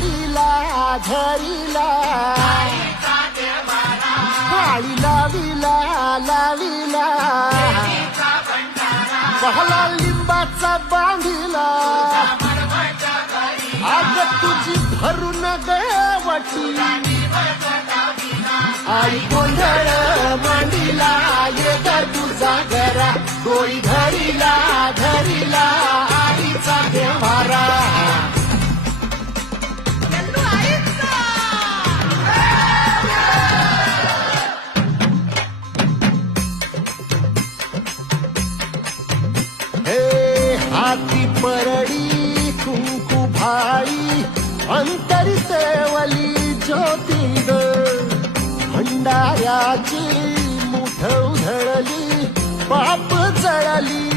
घरीला घरीला काळी लावीला लावीला पहला लिंबाचा बांधिला आग तुझी भरून गवटी आई गोंधळ मांडीला ये ग तुझा घरा डोळी घरीला घरीला आईचा देवारा हाती परडी कुंकू भाई अंतरी सेवली ज्योती ग भंडाऱ्याची मुठ उधळली पाप जळली